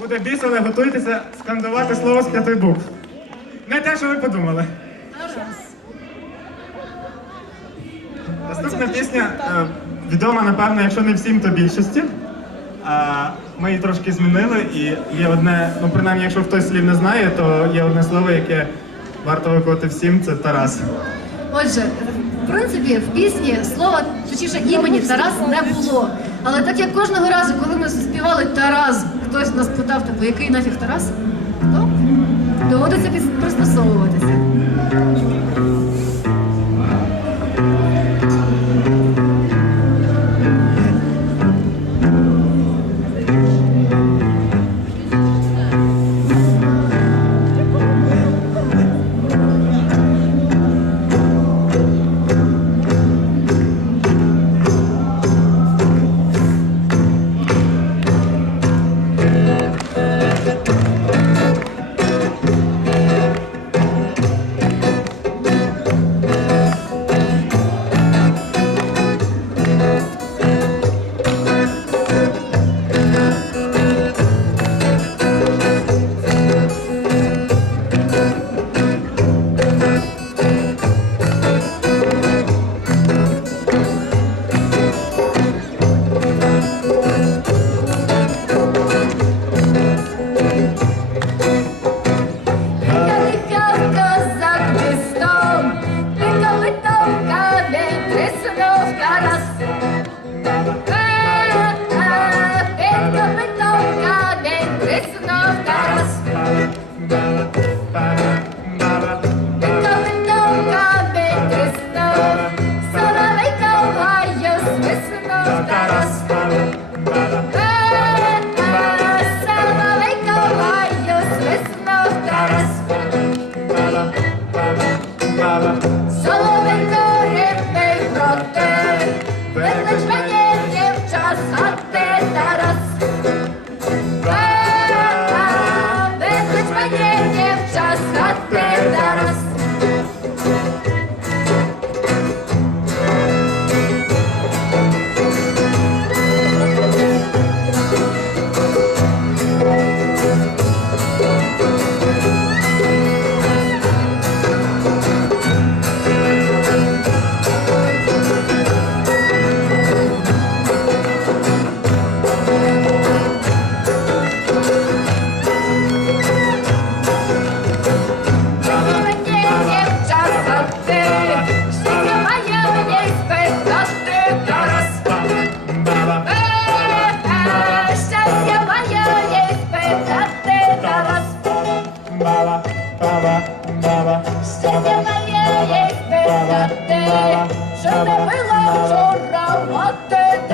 Буде біс, але готуйтеся скандувати слово з п'яти букв. Не те, що ви подумали. Наступна пісня е, відома, напевно, якщо не всім, то більшості. А, ми її трошки змінили, і є одне, ну принаймні, якщо хтось слів не знає, то є одне слово, яке варто виконати всім, це Тарас. Отже, принципі, в пісні слова, точніше імені Тарас не було. Але так як кожного разу, коли ми співали Тарас, хтось нас питав, типу, який нафіг Тарас, то доводиться піс- пристосовуватися.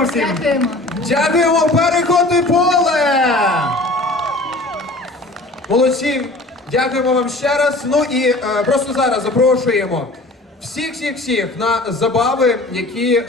Дякуємо всім! Дякуємо. Дякуємо, переходи поле! Молодці! Дякуємо вам ще раз. Ну і е, просто зараз запрошуємо всіх, всіх, всіх на забави, які. Е,